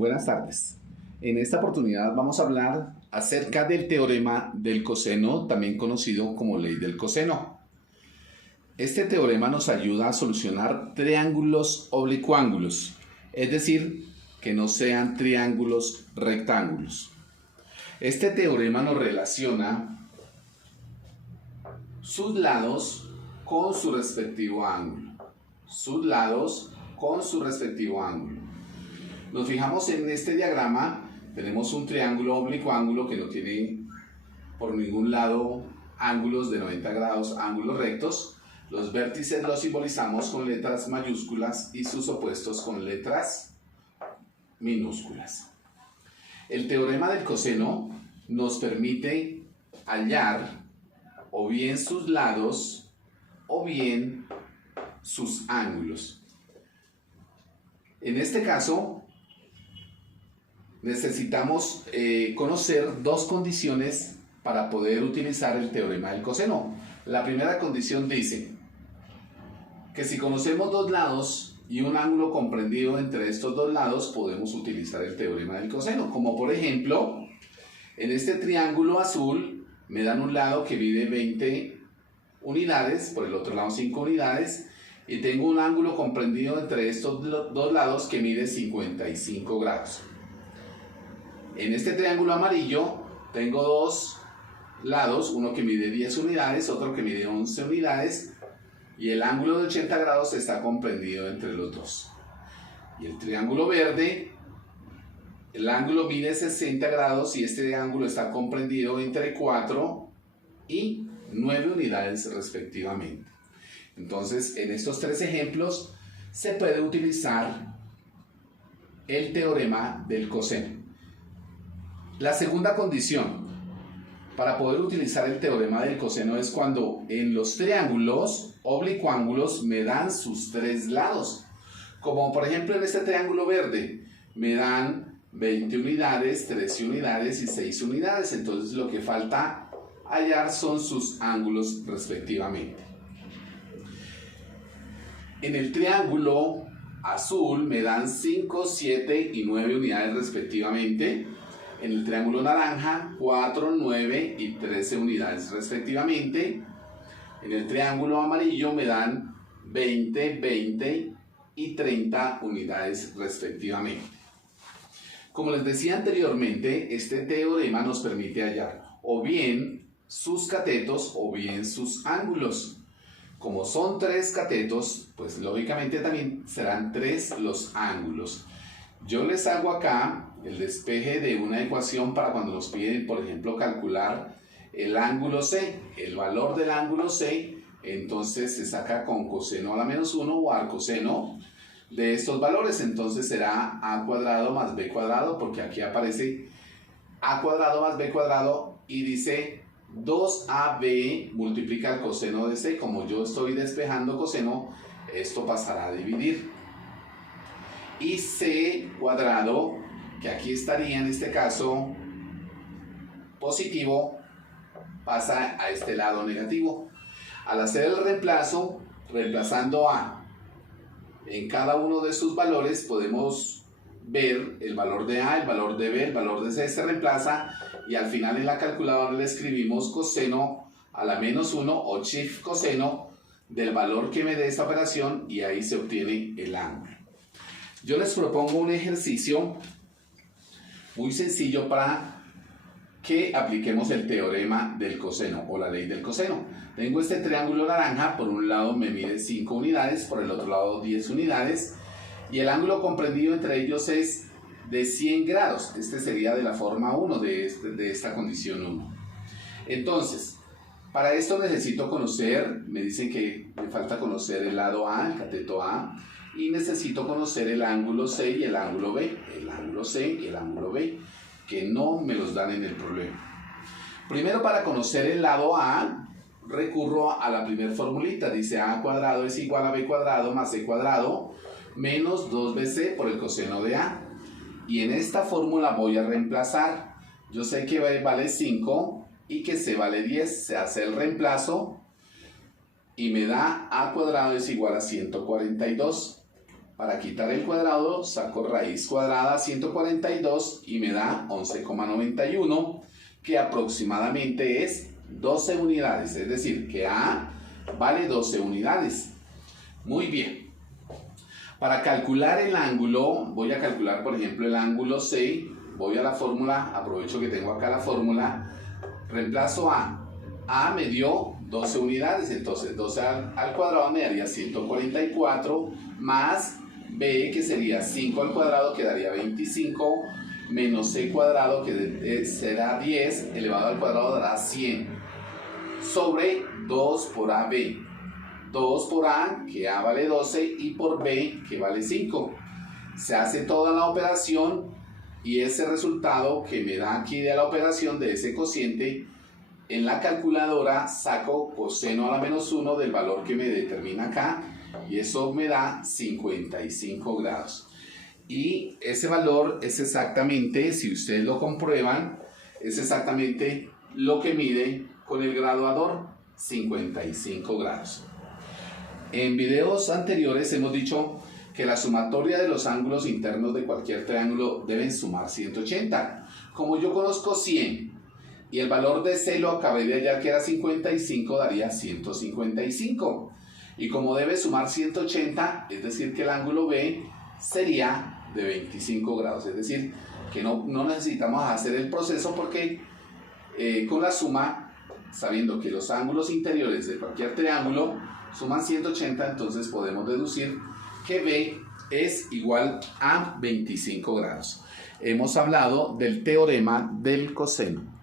Buenas tardes. En esta oportunidad vamos a hablar acerca del teorema del coseno, también conocido como ley del coseno. Este teorema nos ayuda a solucionar triángulos oblicuángulos, es decir, que no sean triángulos rectángulos. Este teorema nos relaciona sus lados con su respectivo ángulo. Sus lados con su respectivo ángulo. Nos fijamos en este diagrama, tenemos un triángulo oblicuángulo que no tiene por ningún lado ángulos de 90 grados, ángulos rectos. Los vértices los simbolizamos con letras mayúsculas y sus opuestos con letras minúsculas. El teorema del coseno nos permite hallar o bien sus lados o bien sus ángulos. En este caso, necesitamos conocer dos condiciones para poder utilizar el teorema del coseno. La primera condición dice que si conocemos dos lados y un ángulo comprendido entre estos dos lados, podemos utilizar el teorema del coseno. Como por ejemplo, en este triángulo azul me dan un lado que mide 20 unidades, por el otro lado 5 unidades, y tengo un ángulo comprendido entre estos dos lados que mide 55 grados. En este triángulo amarillo tengo dos lados, uno que mide 10 unidades, otro que mide 11 unidades, y el ángulo de 80 grados está comprendido entre los dos. Y el triángulo verde, el ángulo mide 60 grados y este ángulo está comprendido entre 4 y 9 unidades respectivamente. Entonces, en estos tres ejemplos se puede utilizar el teorema del coseno. La segunda condición para poder utilizar el teorema del coseno es cuando en los triángulos oblicuángulos me dan sus tres lados. Como por ejemplo en este triángulo verde me dan 20 unidades, 13 unidades y 6 unidades. Entonces lo que falta hallar son sus ángulos respectivamente. En el triángulo azul me dan 5, 7 y 9 unidades respectivamente. En el triángulo naranja, 4, 9 y 13 unidades respectivamente. En el triángulo amarillo me dan 20, 20 y 30 unidades respectivamente. Como les decía anteriormente, este teorema nos permite hallar o bien sus catetos o bien sus ángulos. Como son tres catetos, pues lógicamente también serán tres los ángulos. Yo les hago acá el despeje de una ecuación para cuando nos piden, por ejemplo, calcular el ángulo C, el valor del ángulo C, entonces se saca con coseno a la menos 1 o arcoseno de estos valores, entonces será a cuadrado más b cuadrado, porque aquí aparece a cuadrado más b cuadrado y dice 2ab multiplica el coseno de C. Como yo estoy despejando coseno, esto pasará a dividir. Y C cuadrado, que aquí estaría en este caso positivo, pasa a este lado negativo. Al hacer el reemplazo, reemplazando A en cada uno de sus valores, podemos ver el valor de A, el valor de B, el valor de C se reemplaza y al final en la calculadora le escribimos coseno a la menos 1 o shift coseno del valor que me dé esta operación y ahí se obtiene el ángulo. Yo les propongo un ejercicio muy sencillo para que apliquemos el teorema del coseno o la ley del coseno. Tengo este triángulo naranja, por un lado me mide 5 unidades, por el otro lado 10 unidades, y el ángulo comprendido entre ellos es de 100 grados. Este sería de la forma 1 de esta condición 1. Entonces, para esto necesito conocer, me dicen que me falta conocer el lado A, el cateto A, y necesito conocer el ángulo C y el ángulo B, el ángulo C y el ángulo B, que no me los dan en el problema. Primero, para conocer el lado A, recurro a la primera formulita, dice A cuadrado es igual a B cuadrado más C cuadrado menos 2BC por el coseno de A. Y en esta fórmula voy a reemplazar. Yo sé que B vale 5 y que C vale 10, se hace el reemplazo y me da A cuadrado es igual a 142. Para quitar el cuadrado, saco raíz cuadrada 142 y me da 11,91, que aproximadamente es 12 unidades. Es decir, que A vale 12 unidades. Muy bien. Para calcular el ángulo, voy a calcular, por ejemplo, el ángulo C. Voy a la fórmula, aprovecho que tengo acá la fórmula, reemplazo A. A me dio 12 unidades, entonces 12 al cuadrado me daría 144, más B, que sería 5 al cuadrado, que daría 25, menos C cuadrado, que será 10, elevado al cuadrado dará 100, sobre 2 por AB. 2 por A, que A vale 12, y por B, que vale 5. Se hace toda la operación y ese resultado que me da aquí de la operación de ese cociente, en la calculadora saco coseno a la menos 1 del valor que me determina acá, y eso me da 55 grados. Y ese valor es exactamente, si ustedes lo comprueban, es exactamente lo que mide con el graduador, 55 grados. En videos anteriores hemos dicho que la sumatoria de los ángulos internos de cualquier triángulo deben sumar 180. Como yo conozco 100 y el valor de C lo acabé de hallar que era 55, daría 155. Y como debe sumar 180, es decir que el ángulo B sería de 25 grados. Es decir, que no necesitamos hacer el proceso porque con la suma, sabiendo que los ángulos interiores de cualquier triángulo suman 180, entonces podemos deducir que B es igual a 25 grados. Hemos hablado del teorema del coseno.